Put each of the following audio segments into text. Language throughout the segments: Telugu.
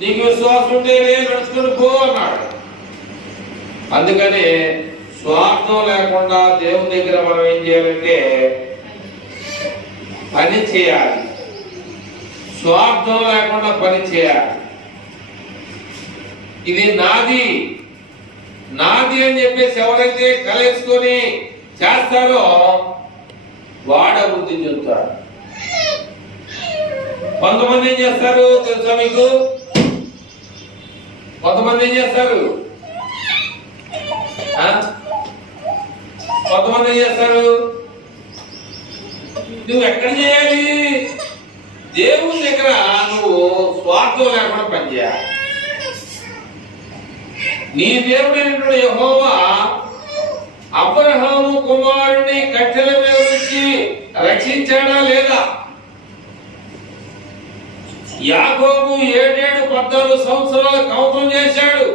నీకు విశ్వాసం ఉంటే నడుచుకుని పో అన్నాడు. అందుకని స్వార్థం లేకుండా దేవుని దగ్గర మనం ఏం చేయాలంటే పని చేయాలి. స్వార్థం లేకుండా పని చేయాలి. ఇది నాది. నాది అని చెప్పేసి ఎవరైతే కలేసుకొని చేస్తారో వాడ అభివృద్ధి చెందుతారు కొంతమంది ఏం చేస్తారు తెలుసా మీకు? కొంతమంది ఏం చేస్తారు? కొంతమంది ఏం చేస్తారు? నువ్వు ఎక్కడ చేయాలి? దేవుని దగ్గర నువ్వు స్వార్థం లేకుండా పనిచేయాలి. నీ దేవుడైనటువంటి యెహోవా అబ్రహాము కుమారుని కట్టెల మీద నుంచి రక్షించాడా లేదా? యాకోబు ఏడేడు పద్నాలుగు సంవత్సరాలు కౌతం చేశాడు.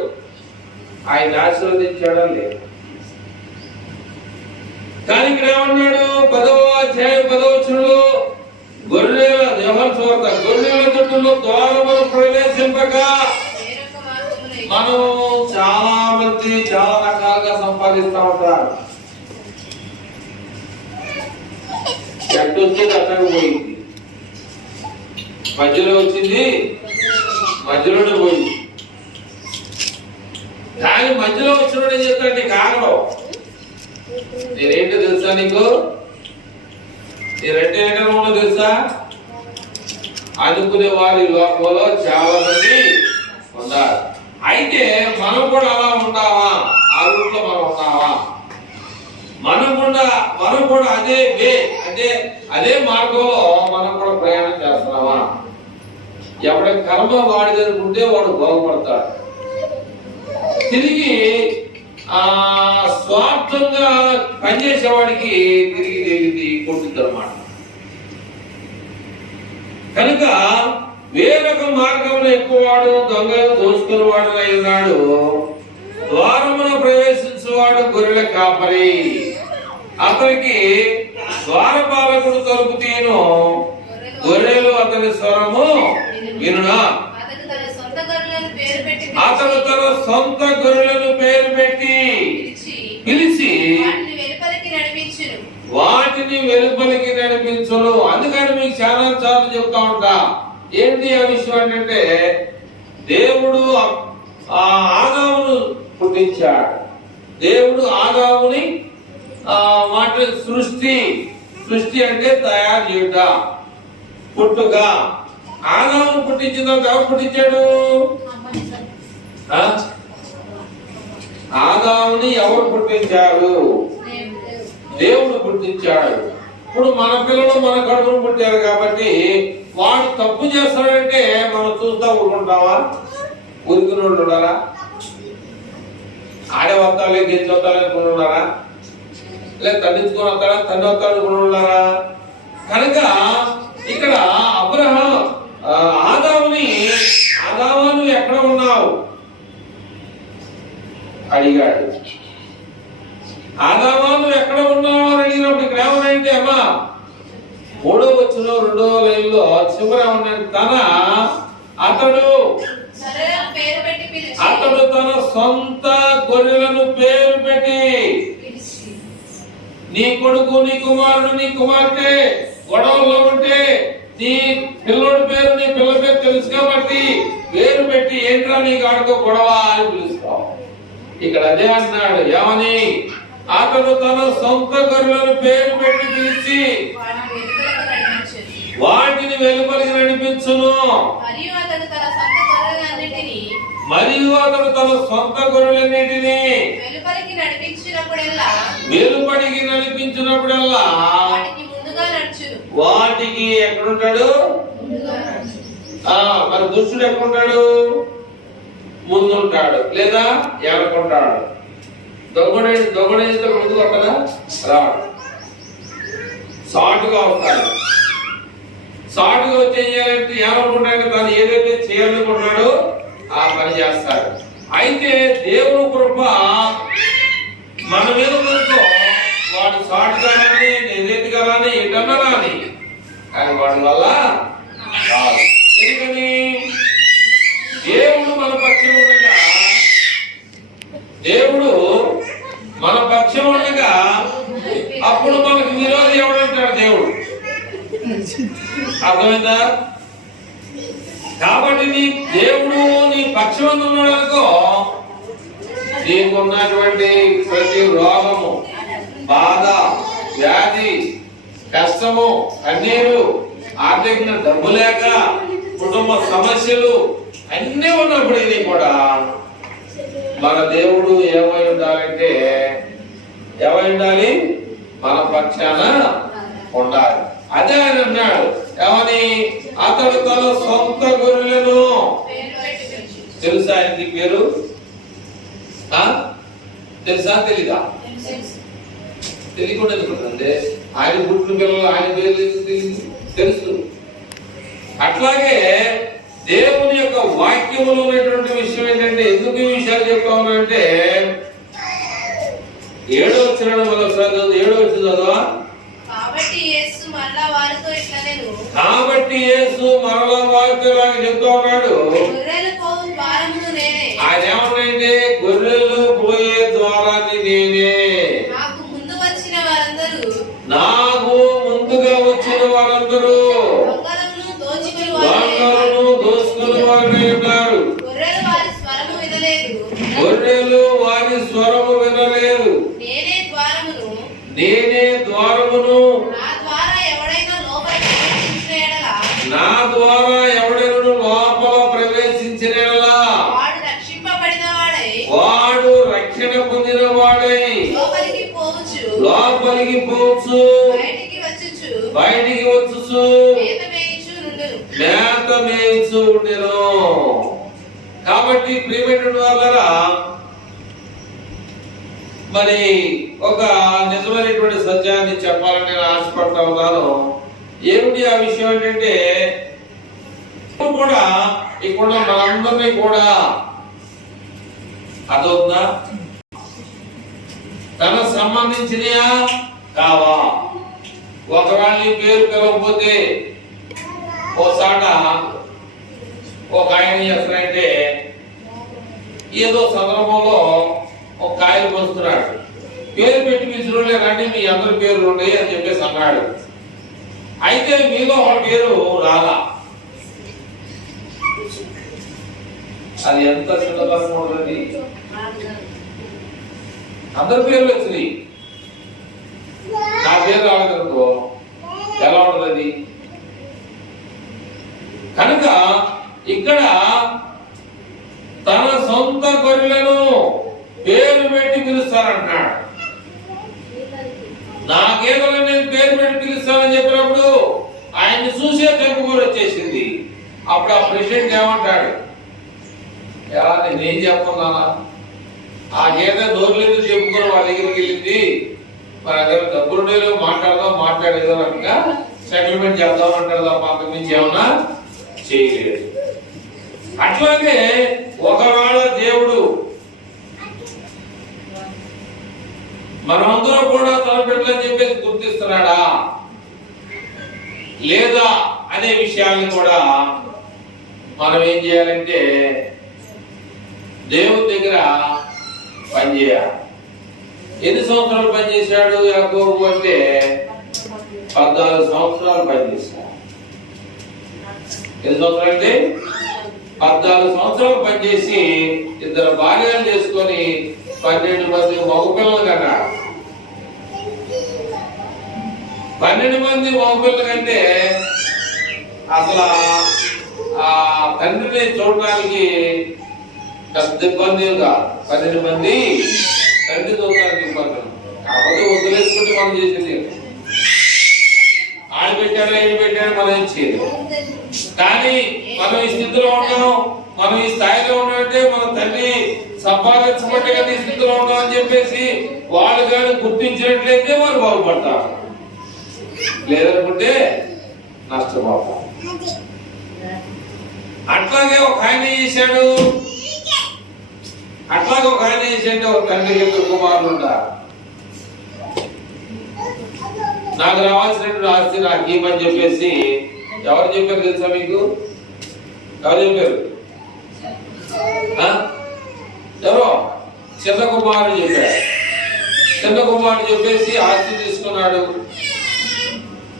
ఆయన ఆశీర్వదించాడా లేదు కానీ ఇక్కడ ఏమన్నాడు? పదవ అధ్యాయం పదవచనంలో గొర్రెల వ్యవహార చోత గొర్రెల జట్టులో ద్వారము ప్రవేశింపక వేరొక మనం చాలా మంది చాలా రకాలుగా సంపాదిస్తూ ఉంటారు. చెట్టు వచ్చేది అక్కడ పోయింది. మధ్యలో వచ్చింది. మధ్యలోనే పోయింది. దాని మధ్యలో వచ్చినోడు ఏం చెప్తాడు నీకు ఆగడం నేనేంటో తెలుసా నీకు? నేనంటే ఏంటో తెలుసా? అనుకునే వారి లోకంలో చాలా మంది ఉన్నారు. అయితే మనం కూడా అలా ఉంటావా? ఆ రూట్లో మనం ఉన్నావా మనం కూడా మనం కూడా అదే వే అంటే అదే మార్గంలో మనం కూడా ప్రయాణం చేస్తున్నావా? ఎవడ కర్మ వాడి ఉంటే వాడు బాగుపడతాడు తిరిగి ఆ స్వార్థంగా పనిచేసేవాడికి తిరిగి తిరిగి కొట్టింది అనమాట కనుక వేరొక మార్గంలో ఎక్కువవాడు దొంగలు దోచుకుని వాడు అయి ఉన్నాడు ద్వారమున ప్రవేశించేవాడు గొర్రెల కాపరి. అతనికి ద్వారపాలకుడు తలుపు తీను గొర్రెలు అతని స్వరము వినునా? అతడు తన సొంత గొర్రెలను పేరు పెట్టి అతను తన సొంత గొర్రెలను పేరు పెట్టి పిలిచి వాటిని వెలుపలికి నడిపించును. అందుకని మీకు చాలా సార్లు చెప్తా ఉంటా. ఏంటి ఆ విషయం ఏంటంటే దేవుడు ఆ ఆదామును పుట్టించాడు. దేవుడు ఆదాముని ఆ మాట సృష్టి సృష్టి అంటే తయారు చేయుట పుట్టుక. ఆదాము పుట్టించిన తర్వాత ఎవరు పుట్టించాడు? ఆదాముని ఎవరు పుట్టించారు? దేవుడు పుట్టించాడు. ఇప్పుడు మన పిల్లలు మన కడుపును పుట్టారు కాబట్టి వాడు తప్పు చేస్తాడంటే మనం చూస్తా ఊరుకుంటావా ఊరికి ఉండాలా ఆడే వస్తాలే గెలిచి వస్తాలే అనుకుంటున్నారా లేదా తండ్రించుకొని వస్తాడా తండ్రి వస్తాడు అనుకుంటున్నారా కనుక ఇక్కడ అబ్రహం ఆదాముని ఆదాము నువ్వు ఎక్కడ ఉన్నావు? అడిగాడు. ఆదామా నువ్వు ఎక్కడ ఉన్నావు అని అడిగినప్పుడు ఇక్కడ ఏమన్నాయంటే అమ్మా మూడో వచ్చిన రెండో లైన్లో చివర ఏమన్నాడు తన అతడు అతడు తన సొంత గొర్రెలను పేరు పెట్టి నీ కొడుకు నీ కుమారుడు నీ కుమార్తె గొడవల్లో ఉంటే నీ పిల్లోడి పేరు నీ పిల్ల పేరు తెలుసు కాబట్టి పేరు పెట్టి ఏంట్రా నీ గాడితో గొడవ అని పిలుస్తావు. ఇక్కడ అదే అన్నాడు ఏమని? అతడు తన సొంత గొర్రెలను పేరు పెట్టి పిలిచి వాటిని వెలుపలికి నడిపించును. మరియు అతడు తన సొంత గొర్రెలన్నిటినీ మరియు అతడు తన సొంత గొర్రెలన్నిటిని వెలుపలికి నడిపించినప్పుడెల్లా వాటికి ఎక్కడుంటాడు? ఆ మరి దుష్టుడు ఎక్కడుంటాడు? ముందుంటాడు. లేదా ఎవరుకుంటాడు దొంగడ దొంగడ ముందు కొట్టదా రాడు. సాటుగా వస్తాడు. సాటుగా చేయాలంటే ఏమనుకుంటాడు తను ఏదైతే చేయాలనుకుంటున్నాడో ఆ పని చేస్తాడు. అయితే దేవుని కృప మన మీద వాడు సాటుగా రాని నిజేతిగా రాని. ఎటన్నా రాని కానీ వాడి వల్ల కాదు ఎందుకని? మన పక్షం ఉండగా దేవుడు మన పక్షం ఉండగా అప్పుడు మనకు విరోధి ఎవడంటాడు దేవుడు? అర్థమైందా? కాబట్టి నీ దేవుడు నీ పక్షం ఉన్నాడు అనుకో నీకు ప్రతి రోగము బాధ వ్యాధి కష్టము కన్నీరు ఆర్థికంగా డబ్బు లేక కుటుంబ సమస్యలు అన్నీ ఉన్నప్పుడు ఇది కూడా. మన దేవుడు ఏమై ఉండాలంటే ఏమై ఉండాలి? మన పక్షాన ఉండాలి. అదే ఆయన అన్నాడు. ఏమని? అతడు తన సొంత గొర్రెలను. తెలుసా ఆయనకి పేరు? తెలుసా తెలీదా. తెలియకుండా ఎందుకుంటుంది ఆయన పుట్టిన పిల్లలు ఆయన? తెలుసు. అట్లాగే దేవుని యొక్క వాక్యములో ఉన్నటువంటి విషయం ఏంటంటే ఎందుకు ఈ విషయాలు చెప్తా ఉన్నానంటే ఏడో వచ్చిన చదువు ఏడో వచ్చి చదవా? కాబట్టి యేసు మరలా వారితో ఇట్లా చెప్తా ఉన్నాడు. ఆయన ఏమన్నాయంటే గొర్రెలు Good news. ప్రియమైనటువంటి వాళ్ళరా మరి ఒక నిజమైనటువంటి సత్యాన్ని చెప్పాలని నేను ఆశపడతా ఉన్నాను. ఏమిటి ఆ విషయం ఏంటంటే కూడా ఇక్కడ మనందరినీ కూడా అదవుతుందా తన సంబంధించినయా? కావా. ఒకవేళ నీ పేరు పిలవకపోతే ఓసాట ఒక ఆయన చేస్తారంటే ఏదో సందర్భంలో ఒక కాయలు పోస్తున్నాడు పేరు పెట్టి పిలిచిన రండి మీ అందరి పేర్లు ఉన్నాయి అని చెప్పేసి అన్నాడు. అయితే మీలో ఒక పేరు రాలా అది ఎంత చిన్నతనం ఉంటుంది అందరి పేర్లు వచ్చినాయి. నా పేరు రాలేదనుకో ఎలా ఉంటుంది అది కనుక ఇక్కడ తన సొంత గొర్రెలను పేరు పెట్టి పిలుస్తారంటున్నాడు నా గేదెలను నేను పేరు పెట్టి పిలుస్తానని చెప్పినప్పుడు ఆయన్ని చూసే తెంపుకొని వచ్చేసింది అప్పుడు ఆ ప్రెసిడెంట్ ఏమంటాడు? ఎలా నేనేం చెప్పుకున్నానా ఆ గేదె దోర్లేదు చెప్పుకొని వాళ్ళ దగ్గరికి వెళ్ళింది. మరి దగ్గర డబ్బులు మాట్లాడదాం మాట్లాడేదో రకంగా సెటిల్మెంట్ చేద్దాం అంటారు తప్ప అంతకు మించి ఏమన్నా చేయలేదు. అట్లాగే ఒకవేళ దేవుడు మనమందరం కూడా తన బిడ్డలని చెప్పేసి గుర్తిస్తున్నాడా? లేదా? అనే విషయాన్ని కూడా మనం ఏం చేయాలంటే దేవుని దగ్గర పనిచేయాలి ఎన్ని సంవత్సరాలు పనిచేశాడు యాకోబు అంటే పద్నాలుగు సంవత్సరాలు పనిచేశాడు ఎన్ని సంవత్సరాలు అంటే? పద్నాలుగు సంవత్సరాలు పనిచేసి ఇద్దరు భార్యలు చేసుకొని పన్నెండు మంది మగపిల్లలు కన్నాడు పన్నెండు మంది మగపిల్లల కంటే అసలు ఆ తండ్రిని చూడడానికి పెద్ద ఇబ్బంది కాదు. పన్నెండు మంది తండ్రి చూడడానికి ఇబ్బంది కాకపోతే వదిలేసుకుంటే మనం చేసింది ఆయన పెట్టారా ఏం పెట్టారా మనం ఇచ్చేది కానీ మనం ఈ స్థితిలో ఉన్నాం మనం ఈ స్థాయిలో ఉన్నామంటే మన తండ్రి సంపాదించబట్టే కదా ఈ స్థితిలో ఉన్నాం అని చెప్పేసి వాళ్ళు కానీ గుర్తించినట్లయితే వారు బాగుపడతారు. లేదనుకుంటే నష్టపోతారు అట్లాగే ఒక ఆయన చేశాడు. అట్లాగే ఒక ఆయన చేశాడు ఒక తండ్రి ఇద్దరు కుమారులు ఉంటారు నాకు రావాల్సినటువంటి ఆస్తి నాకు ఇవ్వని చెప్పేసి ఎవరు చెప్పారు తెలుసా మీకు? ఎవరు చెప్పారు? చిన్న కుమారుడు చెప్పారు. చిన్న కుమారుడు చెప్పేసి ఆస్తి తీసుకున్నాడు.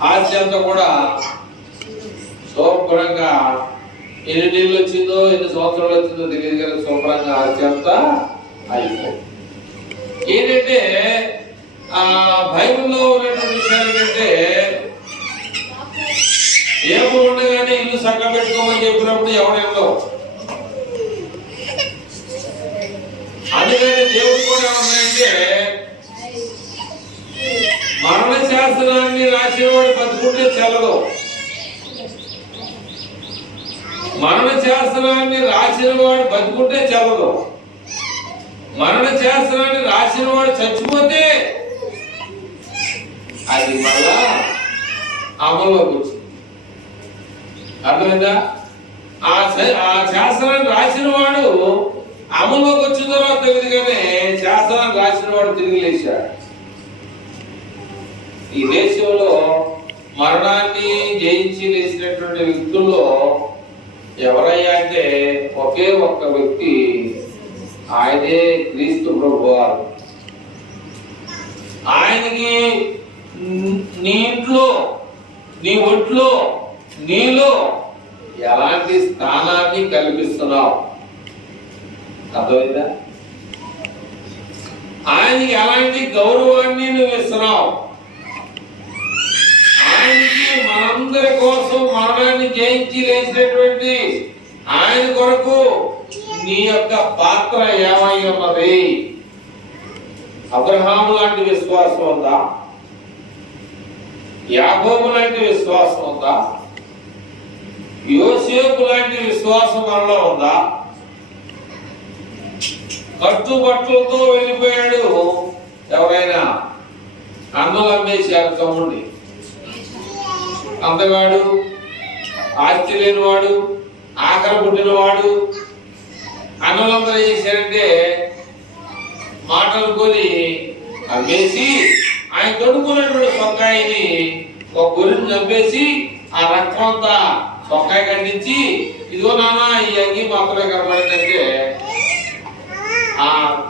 ఆస్తి అంతా కూడా శుభ్రంగా ఎన్ని నీళ్ళు వచ్చిందో ఎన్ని సంవత్సరాలు వచ్చిందో తెలియదు కానీ శుభ్రంగా ఆస్తి అయిపోయింది. ఏంటంటే ఆ బైబిల్లో ఉన్నటువంటి విషయాలు ఏంటంటే ఏపు ఉండగానే ఇల్లు సగం పెట్టుకోమని చెప్పినప్పుడు ఎవడెందో అందుకని దేవుడు కూడా ఉన్నాయంటే మరణ శాస్త్రాన్ని రాసేవాడు బతుకుంటే చల్లదు మరణ శాస్త్రాన్ని రాసిన వాడు బతుకుంటే చల్లదు మరణ శాస్త్రాన్ని రాసిన వాడు చచ్చిపోతే అది మళ్ళా అమల్లోకి వచ్చింది అర్థమైందా? ఆ ఆ శాస్త్రాన్ని రాసిన వాడు అమల్లోకి వచ్చిన తర్వాత తెలియదు కానీ శాస్త్రాన్ని రాసిన వాడు తిరిగి లేచాడు. ఈ దేశంలో మరణాన్ని జయించి లేచినటువంటి వ్యక్తుల్లో ఎవరయ్యా అంటే ఒకే ఒక్క వ్యక్తి ఆయనే క్రీస్తు ప్రభు ఆయనకి నీ- నీ ఇంట్లో నీ ఒంట్లో నీలో ఎలాంటి స్థానాన్ని కల్పిస్తున్నావు? అర్థమైందా? ఆయనకి ఎలాంటి గౌరవాన్ని నువ్వు ఇస్తున్నావు? మనందరి కోసం మరణాన్ని జయించి లేచినటువంటి ఆయన కొరకు నీ యొక్క పాత్ర ఏమై ఉన్నది అబ్రహాము లాంటి విశ్వాసం ఉందా? యాగోబు లాంటి విశ్వాసం ఉందా? యోసేపు లాంటి విశ్వాసం మనలో ఉందా? కట్టుబట్టలతో వెళ్ళిపోయాడు ఎవరైనా? అన్నలు అమ్మేశారు తమ్ముడిని. అందగాడు ఆస్తి లేనివాడు ఆకలి పుట్టినవాడు. అన్నలందరూ చేశారంటే మాటలు కొని అమ్మేసి ఆయన తొడుకున్నటువంటి సొక్కాయిని ఒక గొర్రెని చంపేసి ఆ రక్తం అంతా సొక్కాయి ఖండించి ఇదిగో నాన్న ఈ అంగి మాత్రమే కనబడిందంటే ఆ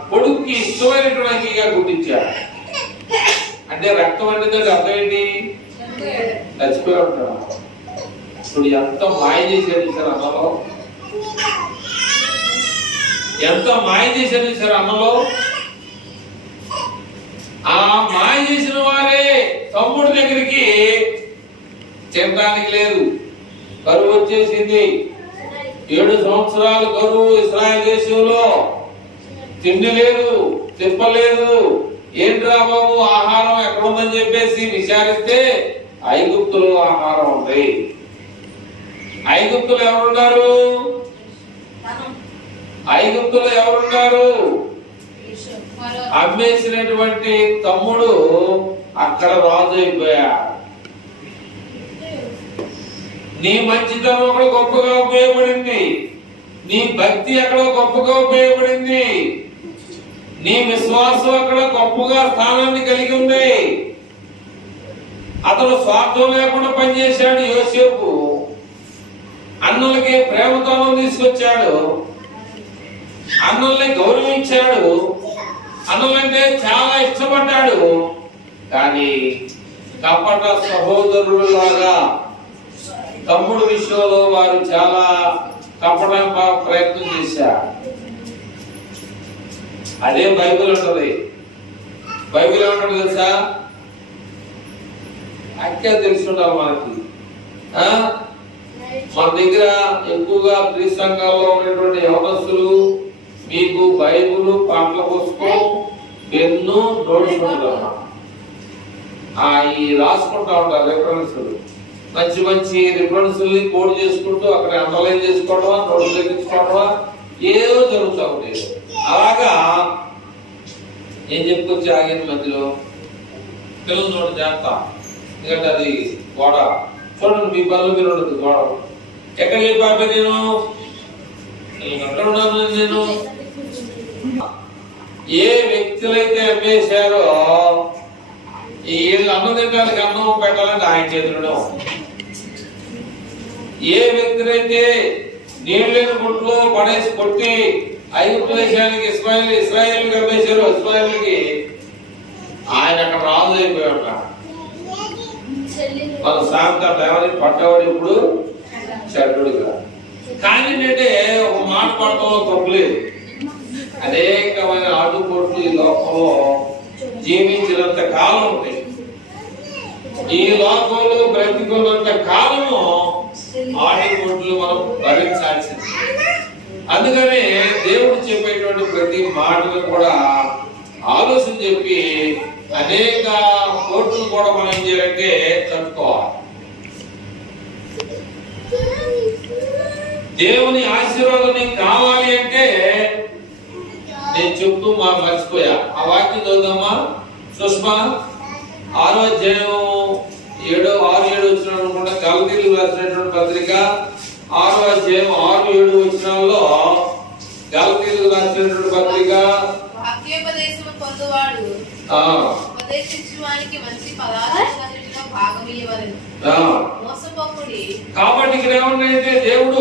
కొడుక్కి ఇష్టమైనటువంటి అంగీగా గుర్తించారు. అంటే రక్తం అంటే అర్థం ఏంటి? చచ్చిపోయి ఉంటాడు ఇప్పుడు ఎంత మాయ చేశాడు సార్ అన్నలో ఎంత మాయ చేశాడు సార్ అన్నలో ఆ మాయ చేసిన వారే తమ్ముడి దగ్గరికి తినడానికి లేదు. కరువు వచ్చేసింది. ఏడు సంవత్సరాలు కరువు ఇస్రాయల్ దేశంలో. తిండి లేదు తిప్పలేదు. ఏంట్రా బాబు ఆహారం ఎక్కడుందని చెప్పేసి విచారిస్తే ఐగుప్తులో ఆహారం ఉంది. ఐగుప్తులు ఎవరున్నారు? ఐగుప్తులు ఎవరున్నారు? అమ్మేసినటువంటి తమ్ముడు అక్కడ రాజు అయిపోయా. నీ మంచితనం అక్కడ గొప్పగా ఉపయోగపడింది. నీ భక్తి అక్కడ గొప్పగా ఉపయోగపడింది. నీ విశ్వాసం అక్కడ గొప్పగా స్థానాన్ని కలిగి ఉంది. అతడు స్వార్థం లేకుండా పనిచేశాడు యోసేపు. అన్నులకి ప్రేమతనం తీసుకొచ్చాడు. అన్నుల్ని గౌరవించాడు. అన్నులంటే చాలా ఇష్టపడ్డాడు. కానీ కపట సహోదరులాగా తమ్ముడు విషయంలో వారు చాలా కపట ప్రయత్నం చేశారు. అదే బైబిల్ ఉంటది బైబిల్ ఏమంటుంది తెలుసా? అక్కే తెలిసి ఉండాలి మనకి మన దగ్గర ఎక్కువగా ప్రీ సంఘాల్లో ఉన్నటువంటి యవనస్తులు మీకు బైబుల్ పాటల పుస్తకం పెన్ను నోట్స్ ఈ రాసుకుంటా ఉంటారు రిఫరెన్స్ మంచి మంచి రిఫరెన్స్ కోడ్ చేసుకుంటూ అక్కడ అండర్లైన్ చేసుకోవడమా నోట్స్ తెప్పించుకోవడమా ఏదో జరుగుతూ ఉంటాయి. అలాగా ఏం చెప్పుకొచ్చి ఆగిన మధ్యలో? పిల్లలు నోటి జాగ్రత్త ఎందుకంటే అది గోడ. చూడండి మీ బల్ల మీరు ఉండదు గోడ. ఎక్కడ చెప్పాపే నేను? ఎక్కడ ఉన్నాను నేను? ఏ వ్యక్తులైతే అమ్మేశారో వీళ్ళు అన్నం తినడానికి అన్నం పెట్టాలంటే ఆయన చేతుల్లో ఏ వ్యక్తులైతే నీళ్ళని గుట్లో పడేసి కొట్టి ఐదు ప్రదేశానికి ఇస్రాయల్ ఇస్రాయల్ పంపేశారు ఇస్రాయల్కి ఆయన అక్కడ రాజు అయిపోయాడు వాళ్ళ సాయంకాలం ఏమని పడ్డవాడు ఇప్పుడు కాదు. కానీ ఏంటంటే ఒక మాట పడటంలో తప్పలేదు. అనేకమైన ఆటుపోట్లు ఈ లోకంలో జీవించినంత కాలం ఉంటాయి. ఈ లోకంలో బ్రతికున్నంత కాలము ఆడుకోట్లు మనం భరించాల్సింది. అందుకనే దేవుడు చెప్పేటువంటి ప్రతి మాటలు కూడా ఆలోచన చెప్పి అనేక కోర్టులు కూడా మనం ఏం చేయాలంటే తట్టుకోవాలి. దేవుని ఆశీర్వాదం నీకు కావాలి అంటే నేను చెప్తూ మా మర్చిపోయా. ఆ వాక్యం చదువుదామా? సుష్మా ఆరో అధ్యాయం ఏడో ఆరు ఏడు వచ్చిన అనుకుంటా గలతీలు రాసినటువంటి పత్రిక ఆరో అధ్యాయం ఆరు ఏడు వచ్చినాల్లో గలతీలు రాసినటువంటి పత్రిక మంచి భాగం ఇవ్వలేదు. మోసపోకుడి. కాబట్టి ఇక్కడ ఏమంటే దేవుడు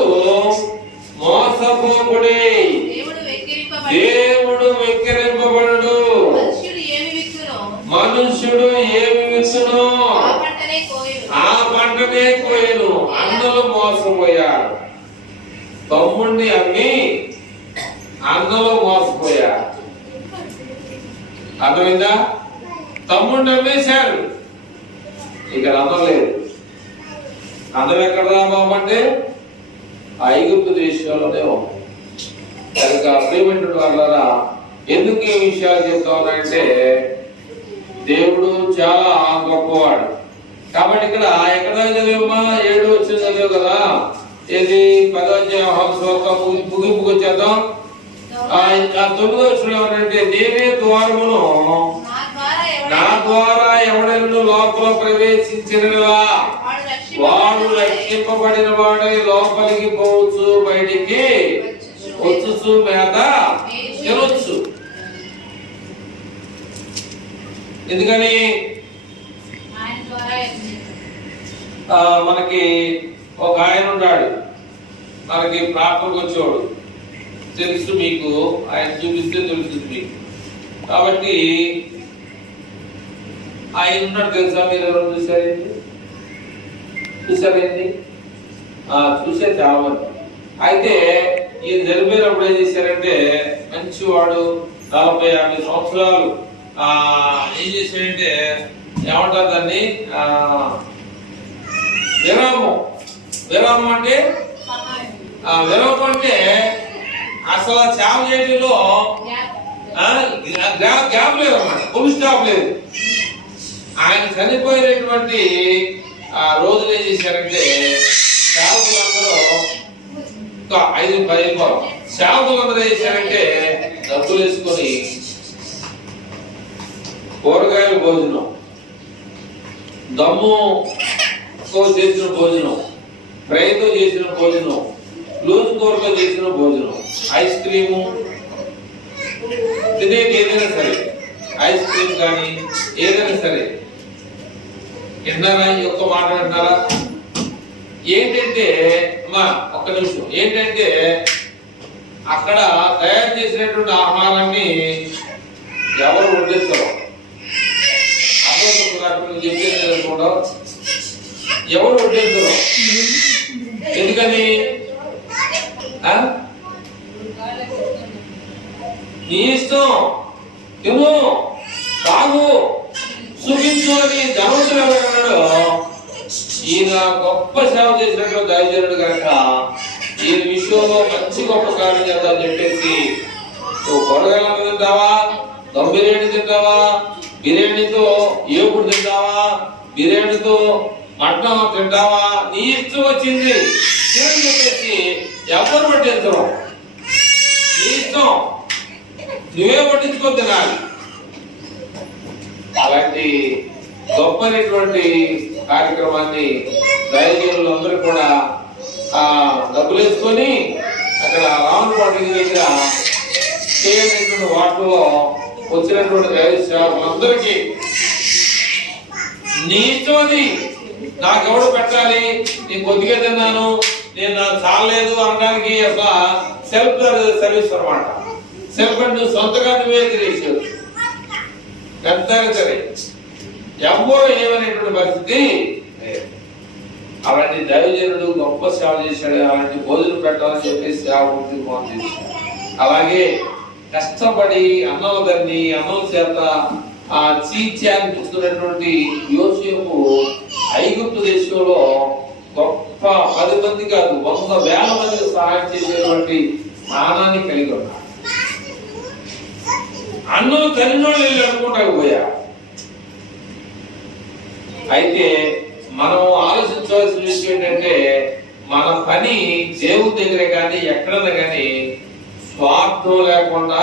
మోసపోకుడే. దేవుడు వెక్కిరింపబడి దేవుడు వెక్కిరింపబడడు. మనుష్యుడు ఏమి విత్తునో? ఏమి ఆ పంటనే కోయును. అన్నలు మోసపోయారు. తమ్ముడిని అమ్మి అన్నలు మోసపోయారు. అర్థమైందా? తమ్ముడు నమ్మేశాడు ఇక్కడ అన్నం లేదు. అన్నం ఎక్కడ రాబామంటే ఐగుప్తు దేశంలోనే ఉంది. కనుక ప్రియమైన వాళ్ళరా ఎందుకు ఈ విషయాలు చెప్తామంటే దేవుడు చాలా గొప్పవాడు. కాబట్టి ఇక్కడ ఎక్కడ చదివమ్మా ఏడు వచ్చిన చదివు కదా. ఏది? పదో శ్లోకం ముగింపుకు వచ్చేద్దాం ఆ తొమ్మిదో వచ్చిన ఏమంటే నేనే ద్వారమును. నా ద్వారా ఎవడైనా లోపల ప్రవేశించినలా వాడు రక్షింపబడిన వాడే లోపలికి పోవచ్చు బయటికి వచ్చుచు మేత తినొచ్చు. ఎందుకని? మనకి ఒక ఆయన ఉన్నాడు. మనకి ప్రార్థనకు వచ్చేవాడు. తెలుసు మీకు ఆయన చూపిస్తే తెలుస్తుంది మీకు. కాబట్టి ఆయన ఉన్నాడు తెలుసా మీరు ఎవరు చూసారేంటి చూసారేంటి ఆ, చూసే చాలా మంది అయితే ఈయన జరిపోయినప్పుడు ఏం చేశారంటే మంచివాడు నలభై యాభై సంవత్సరాలు ఆ ఏం చేశాడంటే ఏమంటారు దాన్ని? ఆ విరామం. విరామం అంటే? విరామం అంటే అసలు ఆ సేవ చేయడంలో గ్యాప్ గ్యాప్ లేదు అన్నమాట. ఫుల్ స్టాప్ లేదు. ఆయన చనిపోయినటువంటి ఆ రోజులు ఏం చేశారంటే సేవకులందరూ ఒక ఐదు పది సేవకులందరూ ఏం చేశారంటే డబ్బులు వేసుకొని కూరగాయల భోజనం దమ్ముతో చేసిన భోజనం ఫ్రైతో చేసిన భోజనం లూజ్ కూరతో చేసిన భోజనం ఐస్ క్రీము. తినేది ఏదైనా సరే ఐస్ క్రీమ్ కానీ ఏదైనా సరే. విన్నారా ఈ ఒక్క మాట విన్నారా? ఏంటంటే అమ్మా ఒక్క నిమిషం. ఏంటంటే అక్కడ తయారు చేసినటువంటి ఆహారాన్ని ఎవరు వడ్డిస్తారు? అర్థం చెప్పేది కూడా ఎవరు వడ్డిస్తారు ఎందుకని ఆ? నీ ఇష్టం తిను తాగు సుఖించు అని ధనవంతుడు ఎవరన్నాడో ఈయన గొప్ప సేవ చేసినట్టు దయజనుడు కనుక ఈ విషయంలో మంచి గొప్ప కార్యం చేద్దాం చెప్పేసి నువ్వు కూరగాయలు తింటావా? దమ్ బిర్యానీ తింటావా? బిర్యానీతో ఏపుడు తింటావా? బిర్యానీతో మటన్ తింటావా? నీ ఇష్టం వచ్చింది. తినని చెప్పేసి ఎవరు పట్టించడం నీ ఇష్టం. నువ్వే పట్టించుకోవద్దు తినాలి అలాంటి గొప్పనటువంటి కార్యక్రమాన్ని దయచేయులు అందరూ కూడా ఆ డబ్బులు వేసుకొని అక్కడ రావణ పాటికి దగ్గర చేయనటువంటి వాటిలో వచ్చినటువంటి దైవ సేవకులందరికీ నీ ఇష్టం అది. నాకెవడు పెట్టాలి? నేను కొద్దిగా తిన్నాను. నేను నాకు చాలలేదు అనడానికి అసలు సెల్ఫ్ సర్వీస్ అనమాట. చెప్పండి సొంతగా నువ్వే తినేసావు ఎంతైనా సరే. ఎవ్వరు ఏమనేటువంటి పరిస్థితి? అలాంటి దైవజనుడు గొప్ప సేవ చేశాడు అలాంటి భోజనం పెట్టాలని చెప్పేసి సేవ ఫోన్ చేశాడు అలాగే కష్టపడి అన్నం ధరని అన్నం చేత ఆ చీచి చూస్తున్నటువంటి యోసేపు ఐగుప్తు దేశంలో గొప్ప పది మంది కాదు వంద వేల మందికి సహాయం చేసేటువంటి స్థానాన్ని కలిగి ఉన్నారు అన్నం తల్లినోళ్ళు వెళ్ళి అనుకుంటా పోయా. అయితే మనం ఆలోచించవలసిన విషయం ఏంటంటే మన పని దేవుని దగ్గర కానీ ఎక్కడన్నా కానీ స్వార్థం లేకుండా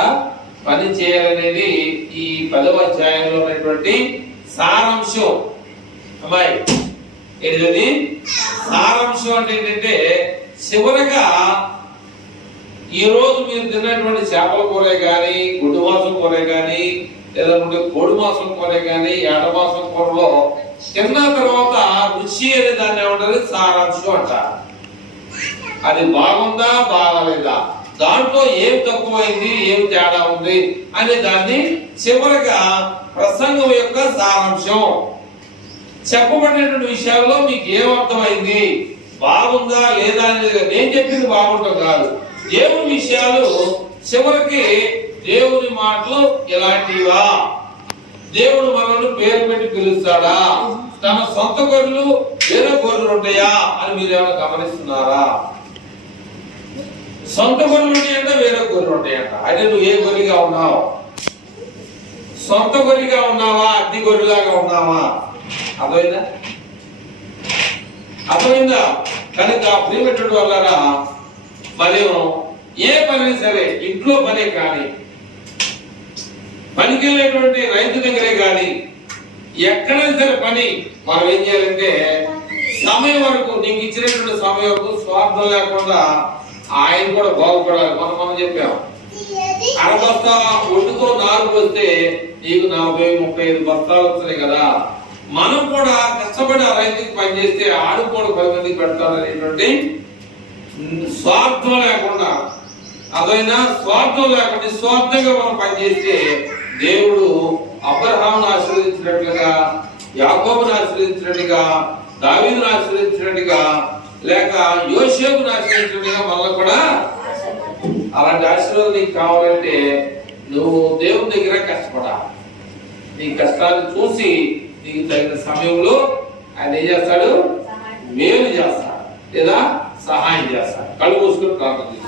పని చేయాలనేది ఈ పదవ అధ్యాయంలో ఉన్నటువంటి సారాంశం. అమ్మాయి ఏంటది సారాంశం అంటే ఏంటంటే చివరగా ఈ రోజు మీరు తిన్నటువంటి చేపల కూరే కానీ గుడ్డు మాంసం కూరే కానీ లేదంటే కోడి మాసం కూరే కానీ ఏట మాసం కూరలో తిన్న తర్వాత రుచి అనే దాన్ని ఏమంటారు? సారాంశం అంటారు. అది బాగుందా బాగలేదా? దాంట్లో ఏం తక్కువైంది ఏం తేడా ఉంది అనే దాన్ని చివరిగా ప్రసంగం యొక్క సారాంశం. చెప్పబడినటువంటి విషయాల్లో మీకు ఏం అర్థమైంది? బాగుందా లేదా అనేది నేను చెప్పింది బాగుంటాం కాదు. దేవుని విషయాలు చివరికి దేవుని మాటలు ఎలాంటివా? దేవుడు మనల్ని పేరు పెట్టి పిలుస్తాడా? తన సొంత గొర్రెలు వేరే గొర్రెలు ఉంటాయా అని మీరు ఏమైనా గమనిస్తున్నారా? సొంత గొర్రెలు ఉంటాయంట వేరే గొర్రెలు ఉంటాయంట. అయితే నువ్వు ఏ గొర్రెగా ఉన్నావు? సొంత గొర్రెగా ఉన్నావా? అద్దె గొర్రెలాగా ఉన్నావా? అర్థమైందా? అర్థమైందా? కనుక ప్రియపెట్టడం వల్లరా మరియు ఏ పని సరే ఇంట్లో పనే కానీ పనికి వెళ్ళేటువంటి రైతు దగ్గరే కానీ ఎక్కడైనా సరే పని మనం ఏం చేయాలంటే సమయం వరకు నీకు ఇచ్చినటువంటి సమయం వరకు స్వార్థం లేకుండా ఆయన కూడా బాగుపడాలి. మనం మనం చెప్పాం. అరబస్తా ఒడ్డుతో నాలుగు వస్తే నీకు నలభై ముప్పై ఐదు బస్తాలు వస్తున్నాయి కదా. మనం కూడా కష్టపడి ఆ రైతుకి పనిచేస్తే ఆడు కూడా పది మందికి పెడతారనేటువంటి స్వార్థం లేకుండా అదైనా స్వార్థం లేకుండా స్వార్థంగా మనం పనిచేస్తే దేవుడు అబ్రహామును ఆశీర్వదించినట్లుగా యాకోబును ఆశీర్వదించినట్టుగా దావీదును ఆశీర్వదించినట్టుగా లేక యోసేపును ఆశీర్వదించినట్టుగా మనల్ని కూడా అలాంటి ఆశీర్వాదం నీకు కావాలంటే నువ్వు దేవుని దగ్గర కష్టపడాలి. నీ కష్టాన్ని చూసి నీకు తగిన సమయంలో ఆయన ఏం చేస్తాడు? మేలు చేస్తాడు. లేదా? సహాయం చేస్తాడు కళ్ళు మూసుకొని ప్రార్థన